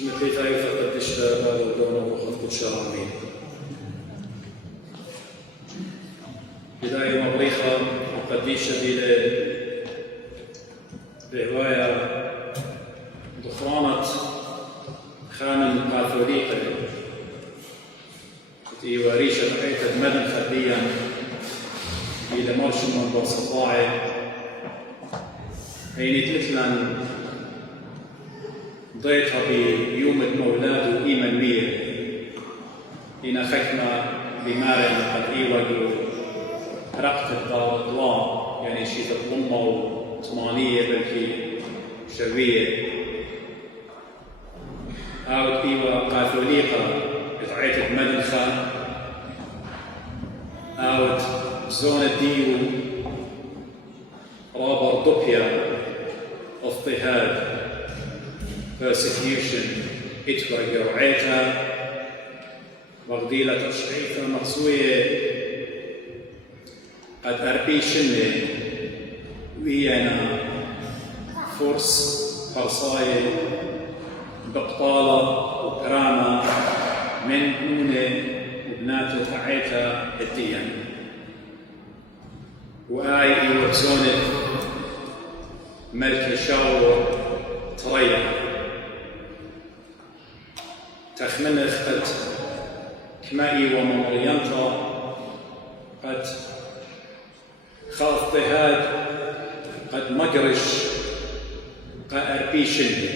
مثل ثالثة قد اشتاء ودون وقد قد شرعين بداية مغريخة وقديشة بهواية ضخرانة خامن كاثوليقا في وريشة حيث مدن خليا إلى مرش من بصطاعي هيني مثلا ضيتها بيوم مولاد إيمانويل إن ختنا بمارن قد إيوالو رقت الضوء يعني شيء تضمه طمانية بلكي شوية أو إيوا كاثوليقا بتعيت مدنخة أو زون ديو رابر دوبيا اضطهاد persecution إتوا جوعيتها وغديلة تشعيثة مقصوية قد أربيشني ويانا فرص فرصاية بقطالة وكرامة من هنا وبناته تعيتها الدين وآي وزونة ملك شاور تريا تخمنخ قد كمائي وممريانتا قد خاف اضطهاد قد مقرش قأربيشن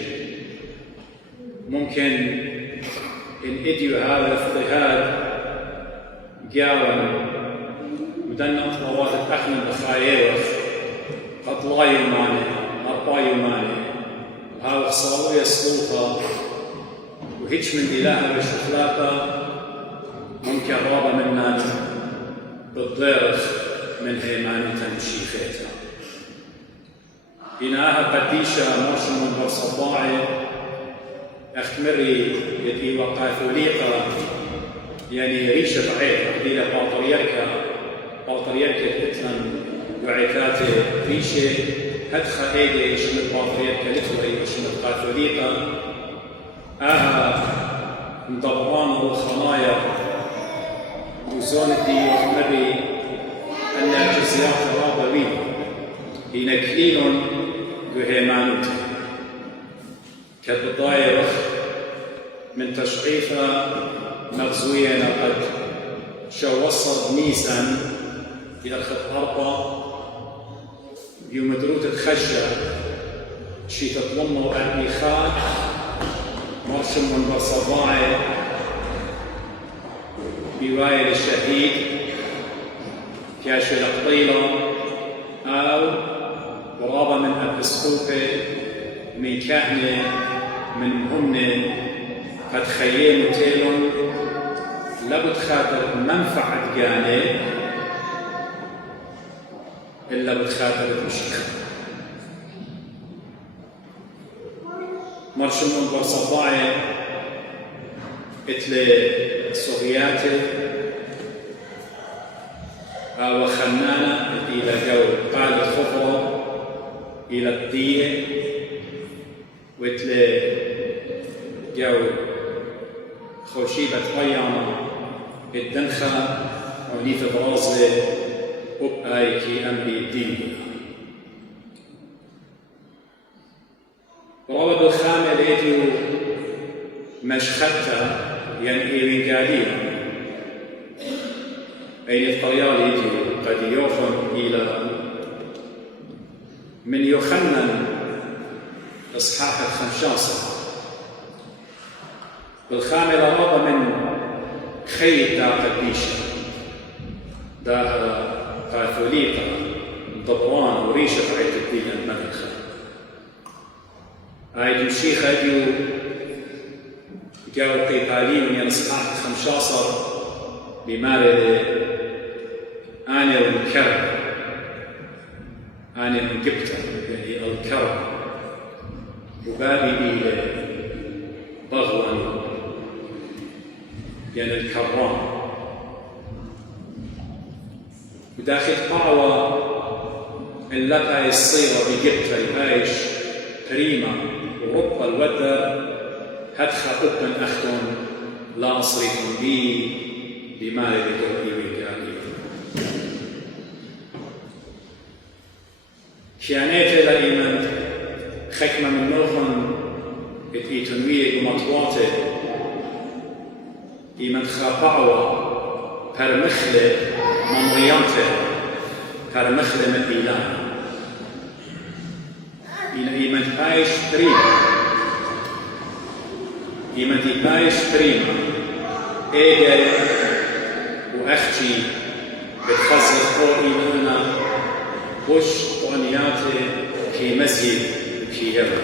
ممكن إن إديو هذا الاضطهاد جاون ودنا طلوات الأخن بخايوخ قد لا يماني أربا يماني وهذا صاوية سلوطة وهيش من إله وشخلاقة ممكن رابا منا بالضيرخ من هيمانة مشيخيتها إنها قديشة مرشم من برصباعي أختمري يدي وقاثوليقة يعني ريشة عيد قديلة باطريركة إتلن وعيكاتي ريشة هدخة إيدي شمت باطريركة لتوري وشمت قاثوليقة مضبران والخنايا وزون الدي وخمري أن الجزيات الرابوي هنا كليل وهيمانوت كالبضايرخ من تشعيفة مغزوية قد شو وصل نيسان إلى الخط أربع يوم دروت الخشة شي تطلموا أرميخات مرشم من بصباعي بواية الشهيد كاش القطيلة أو قرابة من أبسكوبة من كهنة من مهنة قد خيموا تيلون لابد خاطر منفعة جاني إلا بتخاطر المشيخ مرشم من بصباعي إتلي صغياتي وخنانة إلى جو قال الخفرة إلى الدية وإتلي جو خوشيبة قيامة الدنخة ونيف برازة وبآي كي أمري الدين رابط الخامة ليتو مشختها يعني إيرينجالية أين الطريال يجي قد يوفن إلى من يخنن إصحاح الخمشاصة بالخامة رابطة من خيط دا قديشة دا كاثوليقة ضبران وريشة عيد الدين الملكة عيد الشيخ أديو جاو قيقالين من إصحاح الخمشاصة بمارد أنا والكرم أنا من جبتة يعني الكرم وبابي إلى بغوان يعني الكرام وداخل قعوة اللقاء الصيغة بجبتة العايش كريمة ورب الودة هدخل أبن أختم لا أصريكم بي بمال بكرئي ويقالي كيانيت لإيمان خكمة من نوخن بتنويه بمطواته إيمان خابعوة برمخلة منريانته برمخلة من إيلان إيمان بايش بريمة إيمان دي بايش بريمة إيجا وأختي بتخزف قول إيمانا وش طونياتي كي مسجد وكي هبا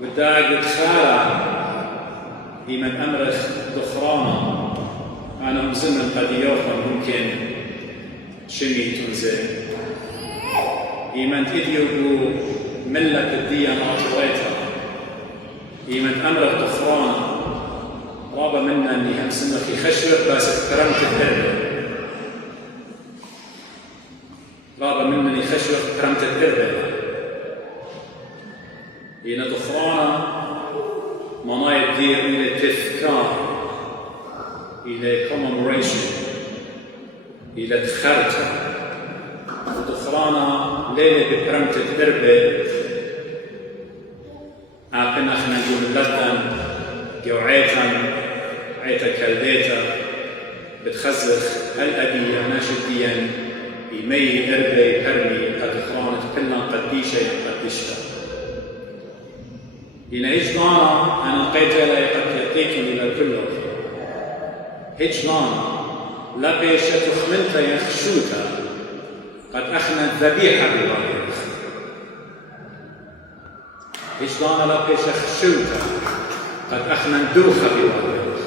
وداعي بتخارع إيمان أمرخ دخرانا أنا مزمن قد يوفا ممكن شمي تنزل إيمان تديو ملة الديانة أطويتها إيمان أمرخ دخرانا رابا منا أني هم سنة في خشوة بس كرمت الدربة رابا منا أني خشوة كرمت الدربة إينا دخرانا منايا الدير إلى تذكار إلى commemoration إلى تخرجة دخرانا ليلة بكرمت الدربة عاقنا احنا نقول لدن جوعيتا عيتا كالديتا بتخزخ الأبية ناشديا بمي إربي كرمي قد خرانت كلنا قديشة قديشة إلى هجنانا أنا قيتا لا قد يتيكم إلى الكل هجنانا لبيشة تخمنتا يخشوتا قد أخنا الذبيحة بواليخ هجنانا لبيشة خشوتا قد أخنا ندوخة بواليخ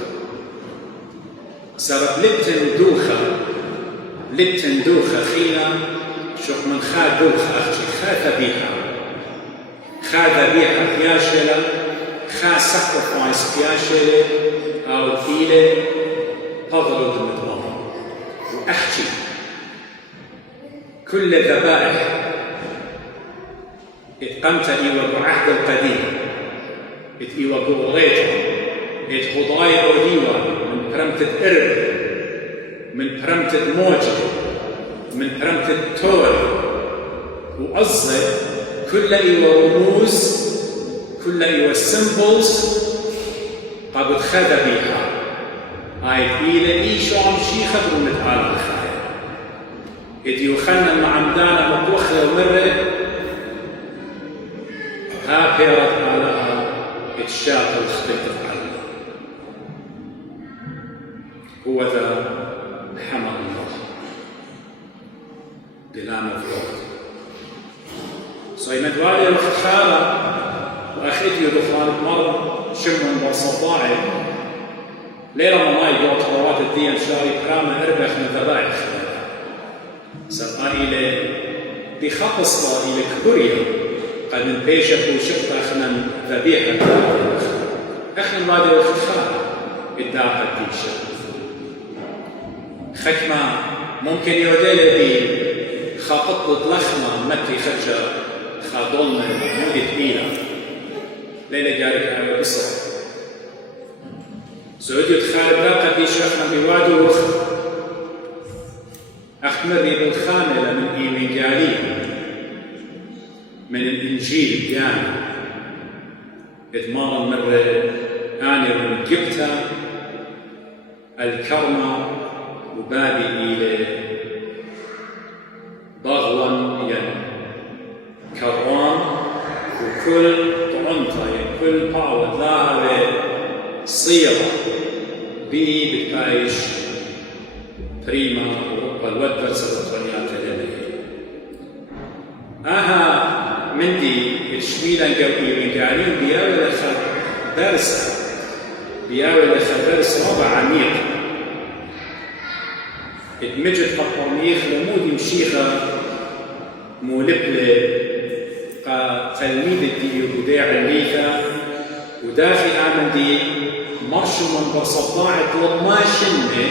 سبب لتن دوخة خينا شوف من خا دوخة أختي خا ذبيحة بياشلة خا sacrifice بياشلة أو فيلة فضلوا المطلوب وأختي كل الذبائح اتقمت إيوة بعهد القديم إيوة بغيتها إتخضاي أوديوة من برمت الإرب من برمت الموجة من برمت التور وأصدق كل إيوة رموز كل إيوة سيمبلز قد خذ بيها هاي إلى إيش عم شي خبروا متعالى الخير إذ يخلنا مع مدانا مطوخة ومرة ها بيرت على اتشاق الخطيط على هو ذا حمل الله بلام الفوق صيمت والي الخشارة وأخيتي دخلان مرض شمهم وصطاعي ليلة مماي دوت رواد الدين شاري كرامة أربخ من ذبائح سبقا إلى بخقصة إلى كبرية قد من بيشك وشقت أخنا ذبيحة أخنا ما دي الخشارة إدعاء الديشة خكمة ممكن يوديل بخاطط لخمة متي خجة خاضلنا مودة بينا ليلة جارك على بصر سعودية خالد لاقة دي شخنا بوادو أخمرني بالخاملة من إيمينجالية من الإنجيل يعني إدمارا مرة أنا من جبتها الكرمة وبابي إلى ضغلا يعني كروان وكل طعنطة يعني كل باوة ذاهبة صيرة بي بتعيش بريمة ورقة الودر سبطانيات لديه مندي الشميلة قوي رجالين بياول أخذ درس ربع عميق ادمجت حطاميخ لمود مشيخة مولبلة تلميذ الدي وداع الليثة وداخل آمن دي مرشو من بصطاعة لما شنة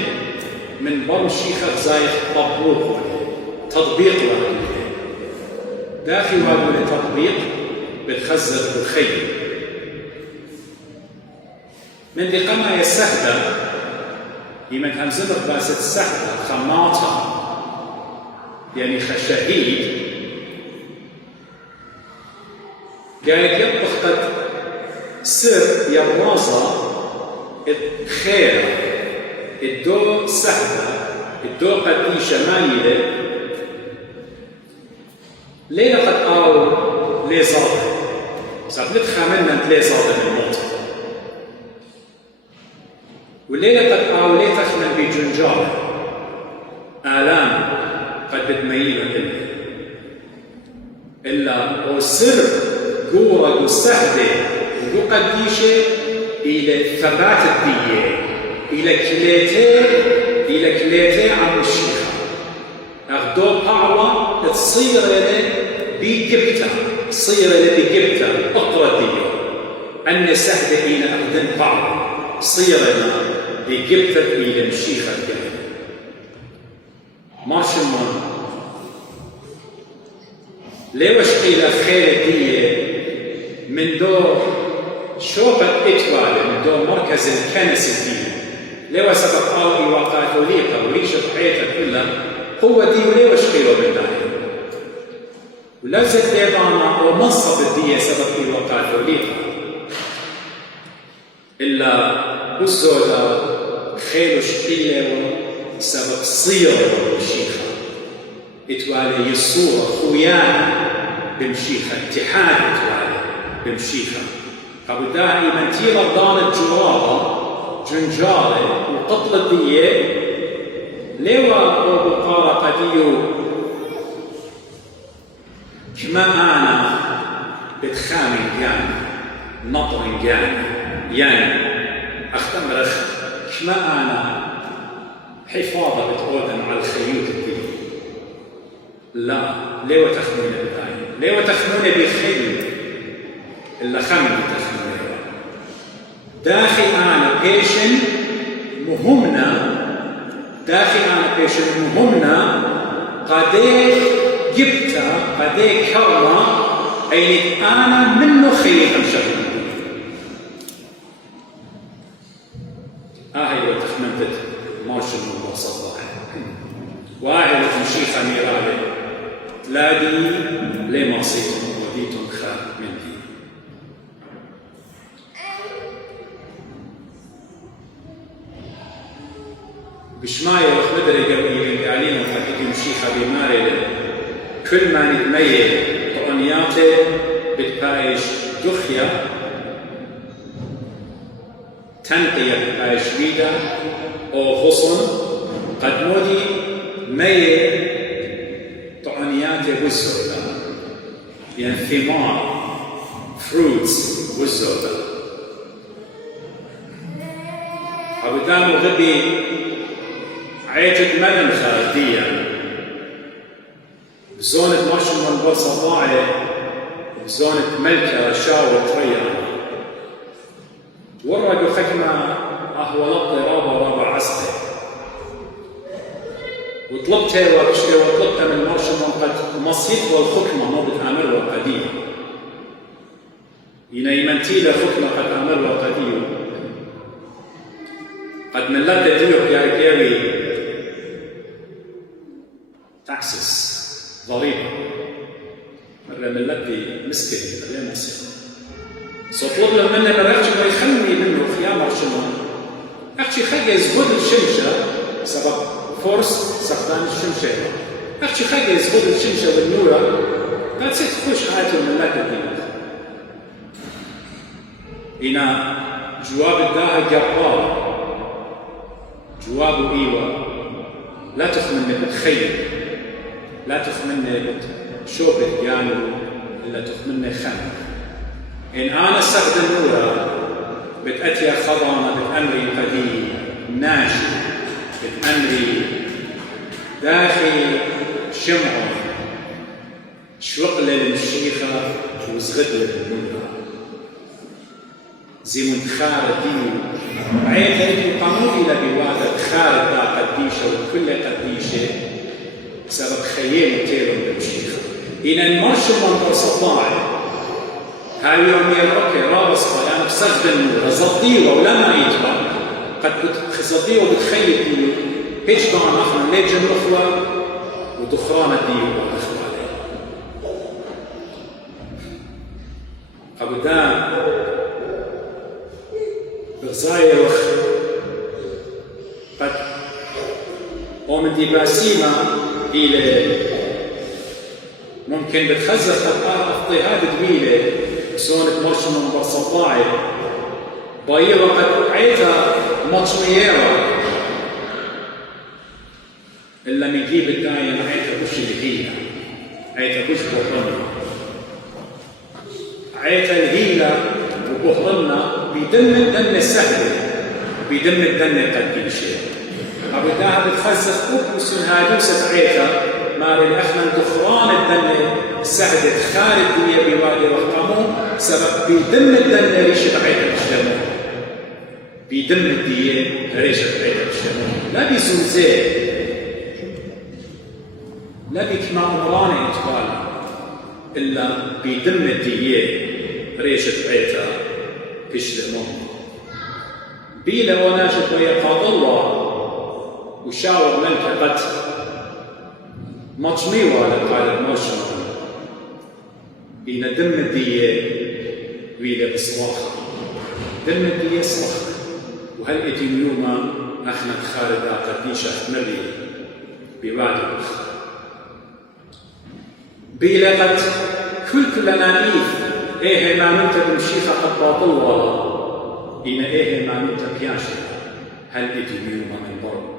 من برمشيخة زايد تطبيق له داخل هذا التطبيق بتخزر بالخيل من دي قمة السهدة يمن همزمك باست السهدة خماطة يعني خشهيد قاعد يطبخ قد سر يرازة الخير الدو سهدة الدو قديشة مايلة ليه قد قاو ليه صادق سابلت خاملنا انت ليه صادق الموت والليلة قد قاو ليه تخمن بجنجار آلام قد بتميل إلا وسر قورة وسهدة وقديشة إلى ثبات الدية إلى كليتي عن الشيخة أخدو قعوة تصير لنا بجبتها تصير لنا بجبتها أقرأ دية أن سهدة إلى أخدن قعوة تصير لنا بجبتها إلى الشيخة الجنة ما شمون ليش قيل خير دية من دور شوبة إتوالي من دور مركز الكنس الدين ليش سبب قالوا وقاثوليقة ويشف حياتها كلها هو دي وليش قيلوا بالداية ولازم ديضانا ومنصب الدية سبب وقاثوليقة إلا بزودا خير شقية سبب صيرة وشيخة إتوالي يصورة خويانا بمشيخة اتحاد إتوالي بمشيخة قبل دائما تيرا دانت جوارة جنجارة وقتل الدية ليوا وبقارة قديو كما أنا بتخامي يعني نطر يعني أختمرخ كما أنا حفاظة بتقودن على الخيوط الدين لا ليوا تخمون بالداية ليوا تخمون بخيل إلا خمي تخمون داخل أنا بيشن مهمنا قدي جبتها قدي كرمة أي أنا منه خير أمشغل هاي لو تخمنت ماشي من الوسط واحد تمشي خميرالي تلاقي لي مصيتم وديتم خاب مني بشماية وخمدري قبل قاعدين وحكيتي مشيخة بماري كل ما نتميل طعنياتي بتبايش دخية تنقية بتبايش بيدا أو غصن قد مودي مي طعنياتي والزودة يعني ثمار فروتس والزودة أبدان غبي عيتك مدن خالدية بزونة ماشن من بصباعي بزونة ملكة شاور تريا ورقوا خكمة أهولط رابع عسقي وطلبتها وطلبتها من ماشن من قد مصيت والخكمة ما بتعمل وقدية ينيمنتي لخكمة قد عمل وقدية قد ملت ديوك يا كيري تاكسس ضريبة مرة ملتي مسكين غير مصير سأطلب له منه مرحش ما يخلني منه خيام مرشمان أخشي خاقة يزبط الشمشة سبب فورس سخدان الشمشة أخشي خاقة يزبط الشمشة والنورة قد ست خوش حياته ملتي ديوك هنا جواب الداعي جبار جوابه إيوه لا تخمن بالخير لا تخمن بشوبة يعني إلا تخمن خمر إن أنا استخدم نورا بتأتي خضانة بأمري قديم ناشي بأمري داخل شمعه شوقل للمشيخة وزغدل للمنى زي منخار ديو عين هيك قانون إلى بوادة خارج دا قديشة وكل قديشة بسبب خيال وتيرو بالمشيخة إن المارش من تصطاع هاي يوم يروكي رابص يعني بستخدم رزطيوة ولا ما يتبع قد خزطيوة بتخيل ديو هيش طبعا أخنا ليجن الأخوة ودخران الديو والأخوة أبدا بغزايرخ قد ومن دي باسيمة إلى ممكن بتخزر اضطهاد طويلة سونك مرشم بصباعي بايرة قد عيتها مطميرة إلا من جيب الدايم عيتها بوش الهيلة عيتها بوش بوحرنا عيتها الهيلة وبوحرنا بيدم الدم السهل بيدم الدم قد شيء أبداها بتخزخ أبوس هادوسة عيتها ماري الأخنا دخران الدنيا سهدت خارج الدنيا بوادي وقامو سبب بيدم الدنيا ريشة عيدة بشتمو بيدم الدنيا ريشة عيدة بشتمو لا بيزوزي لا بكما أمراني إتبال إلا بيدم الدنيا ريشة عيدة بشتمو بيلا وناشد ويقاض الله وشاور ملك قد مطميوة لقال الموشن بين دم الدية ويلا بصواخ دم الدية صواخ وهل اتي اليوم احنا خالد قديشة احملي بوعد الأخ بيلا قد كل نانيف ايه ما نمت بمشيخة قد باطل والله إن ايه ما نمت بياشي هل اتي اليوم من بر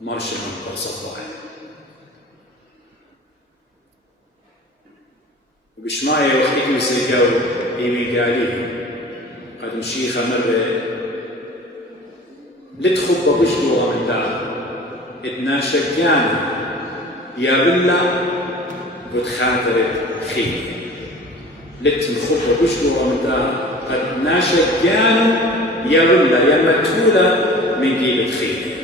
مرشد من برصفاح وبشماية وحيكي وسيكاو إيمي قاليه قد مشيخة مرة لتخب بشدوها من دار إدنا شجانا يا بالله قد خاطرت خير لتنخب بشدوها من دار قد ناشجانا يا بالله يا متولة من جيبة خير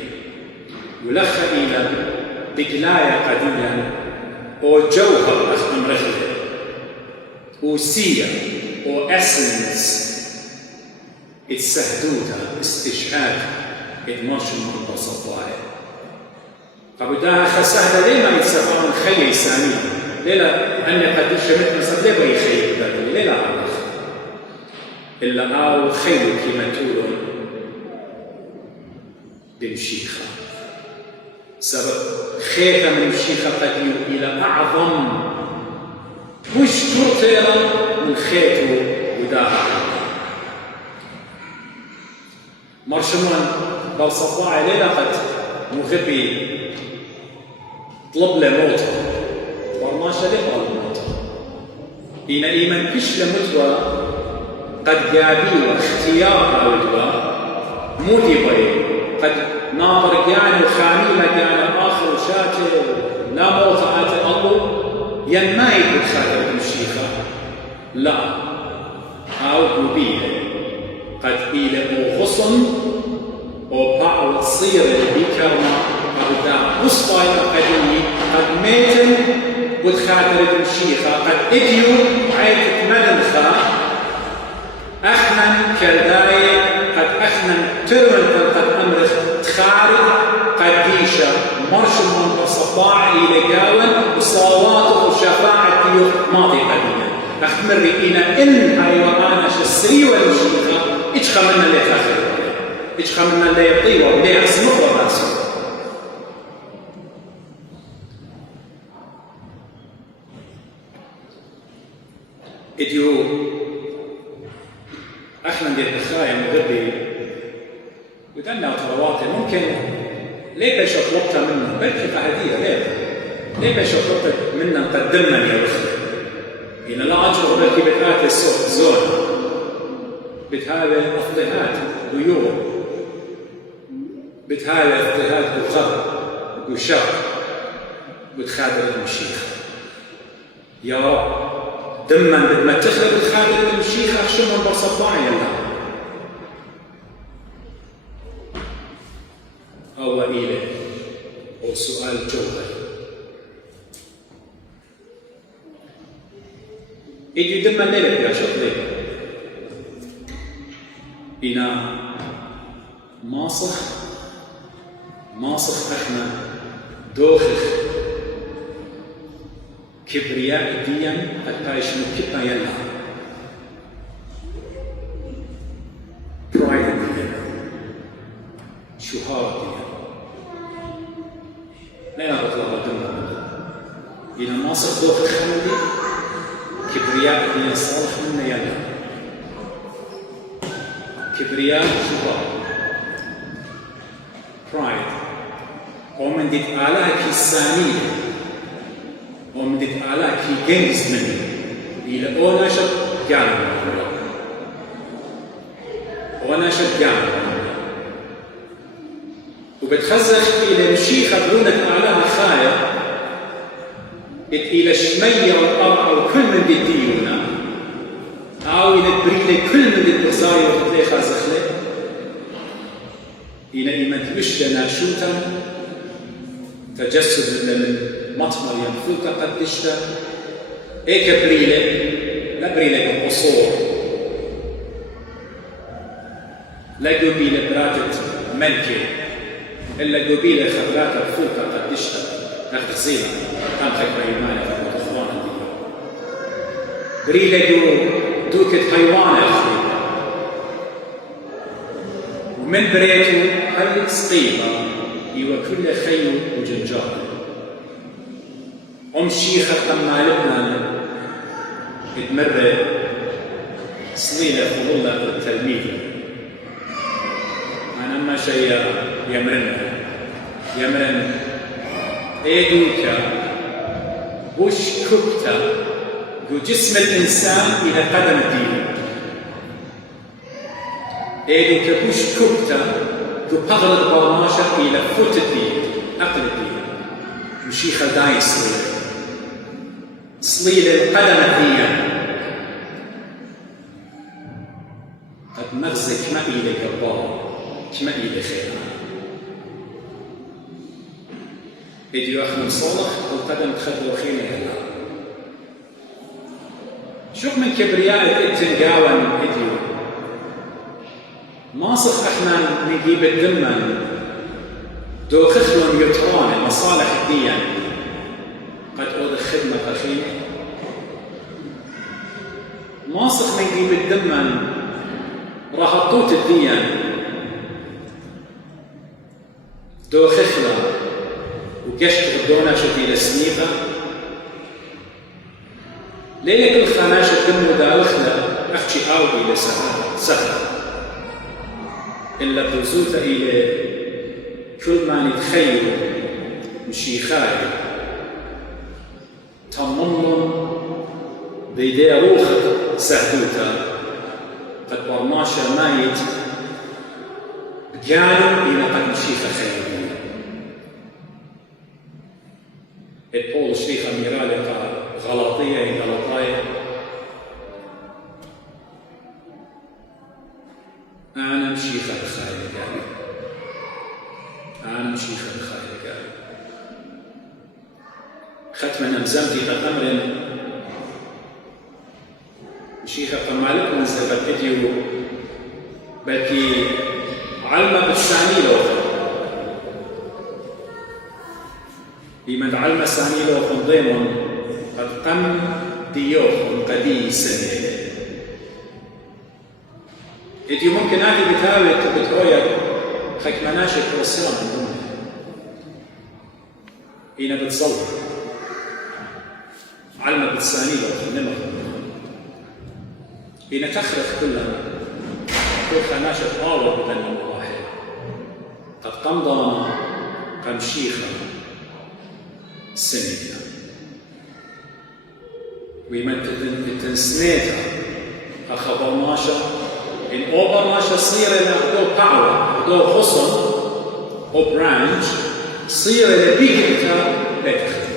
ولخ إلى بقلاية قديمة وجوهر أخدم رجله وسيا أو essence السهدوتة استشهاد المرشم من بصطاعي فبداها خسهدة ليه ما يتسفرون خيي سامين ليلا أني قد شمت مصد ليه بي خيي بدل ليلا عرف إلا أو خيي كما تقولون بمشيخة سبب خيطة من مشيخة قد إلى أعظم مش ترتيرا من خيطه وداها مرشمان بالصباعي ليلة قد مغبي طلب له موته برماشة ليه الموته إن إيمان كش لمتوى قد قابي واختيار أودوى مودي قد ناظر قانا وخاميلة قانا آخر شاتي لا موته آتي الله ين ما يكون خاتم المشيخة لا أو قبيلة قد إلى غصن وبعض تصير بكرمة أو دا بصفاي قديمي قد ميتن بتخاتر المشيخة قد إديو عيدة مدنخة أخنا كرداية قد أخنا ترون قد أمرخ تخارج قديشة مرشم من بصباع إلى جاون وصلواته وشفاعة ديو ماضي قديمة أخمر إنا إن حيوانا شسري والمشيخة إيش خمنا اللي تاخر إيش خمنا اللي يطيوه اللي أسمخ راسه إديو أخنا ندير بخايا مغربي ودنا وطلواته ممكن ليه بيش طلبتها منه؟ بلكي فهدية ليه بيش طلبت منه نقدمنا يا وخي؟ إن لا أجر بلكي بتهات الزون بتهات اضطهاد ضيوع بتهات اضطهاد بالغرب وشرق بتخادر المشيخ يا رب دما بدما تخرب بتخادر المشيخ أخشمهم برصباعي الله أو إلى أو سؤال جوهري إدي دم الليلة يا شطلي إنا ماصخ إحنا دوخخ كبرياء ديا حتى يشنو كبنا يلا برايد ديا شهارة ديا لا نطلع دمنا إنا ماصخ دوخخ خمدي كبرياء ديا صالح منا يلا كبرياء شهارة برايد ومن ديت آلاء كيسانية ومن ديت آلاء كي جنز مني إلى أوناشت قالوا أوناشت قالوا وبتخزخ إلى مشيخة برونة آلاء خايا إلى شمية والقرع وكل من ديت ديونا أو إلى بريلة كل من ديت بخزايا وتلاقي خازخلي إلى إيمان تبشتنا شوتا تجسد من مطمر ينفوت قدشتا إيك بريلة لا بريلة بالقصور لا قبيلة براتة ملكة إلا قبيلة خبراتة فوت قدشتا تخزينا كان خير إيمانة في الأخوان بريلة دوكة حيوانة ومن بريته هاي سقيمة إيوة كل خيو وجنجار شيخة قمالتنا تمر صليلة فضولة التلميذ أنا ما شيء يمرن إيدوكا وش كبتا جو جسم الإنسان إلى قدم الدين إيدوكا وش كبتا جو بغلط برماشة إلى فوت الدين أقل الدين وشيخة داي صليلة القدم الدين قد مغزك ما إلى كبار كما إلى خير إديو أخنا صالح والقدم تخدو خير هلا شوف من كبرياء التنقاوى من إديو ماصف احنا نجيب الدمن دو خخلون يتران مصالح الدين قد أود الخدمة أخينا ماصف نجيب الدمن رهطوت الدين دو خخلة وقشت غدونا شدي لسنيفة ليه كل خناش الدم ودالخنا أخشي آودي لسهل إلا بزوثة إلى كل ما نتخيل مشيخاي تمنن بيدي روخك سهدوتا قد برماشا مايت بجانب إلى قد مشيخة خيرية البول الشيخة ميرالة غلطية غلطاية أنا مشيخة الخير قال أنا مشيخة الخير قال ختما نمزمتي قد أمر مشيخة قمالك من زبط إديو بلكي علمة بالساني لوخ بمن علمة ساني لوخ ضيمون قد قم ديوخ قدي سنة إديو ممكن أهلي بتاوي تبترويا خيك مناشي توصيلا من دونه هنا بتصلي علمة بالساني لوخ النمر هنا تخرف كلها كل خناشة طاوة بدن واحد قد قمضى قمشيخة سنة ويمن تنسنيتها أخبرناشا إن أوبرناشا صير لنا باور دو حصن أو برانش صير لبيكتا لا تخدم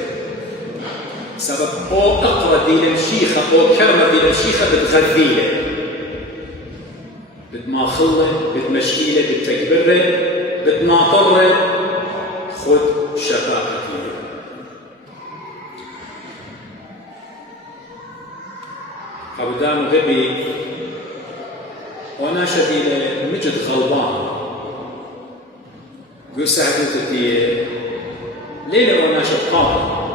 سبب أو أقرأ دي المشيخة أو كلمة دي المشيخة بتغذيله بتماخله بتمشكيله بتكبره بتناطره خد شفاعة قدام غبي وناشد إلى مجد غلبان يساعدوا تدي ليلة وناشد قاطع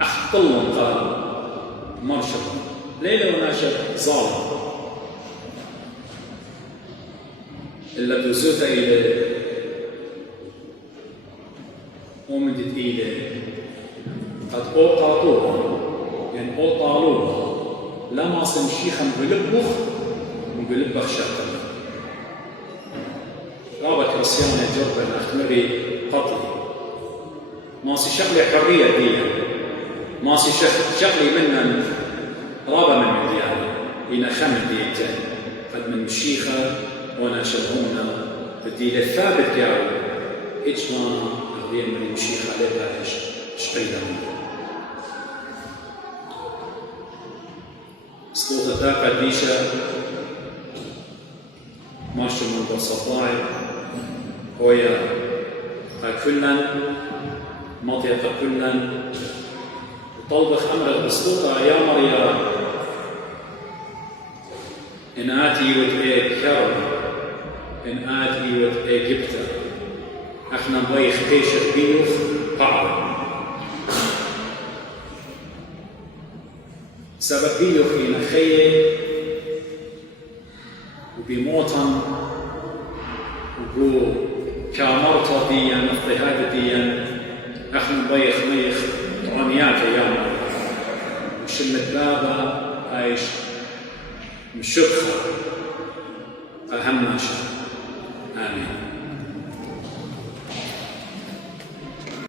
أخطلهم قال مرشد ليلة وناشد ظالم إلا بزوتا إلى ومدت إلى قد أوطالوه يعني أوطالوه لما سمشيخا بلبخ وبلبخ شاكل رابط رسيانا جربا أخمري قتلي ماسي شغلي حرية دي ماسي شغلي منا رابا من مدياني إنا خمن ديتين قد من مشيخة وانا شبهونا بدي الثابت قالوا إجوانا غير من المشيخة لبها شقيدة منه سلوطة ذاك ديشة ماشي من بصطاعي هويا كلن مطيق كلن وطلبخ أمر بسلوطة يا مريا إن آتي ود كرم إن آتي ود إجبتا إحنا نضيخ كيشر بيوخ قعر سبب بيوخ إن خيه وبموطن وبو كامرتا ديا اضطهاد ديا إحنا نضيخ ميخ طعميات أيام وشمت بابا عايش مشكخة أهم شيء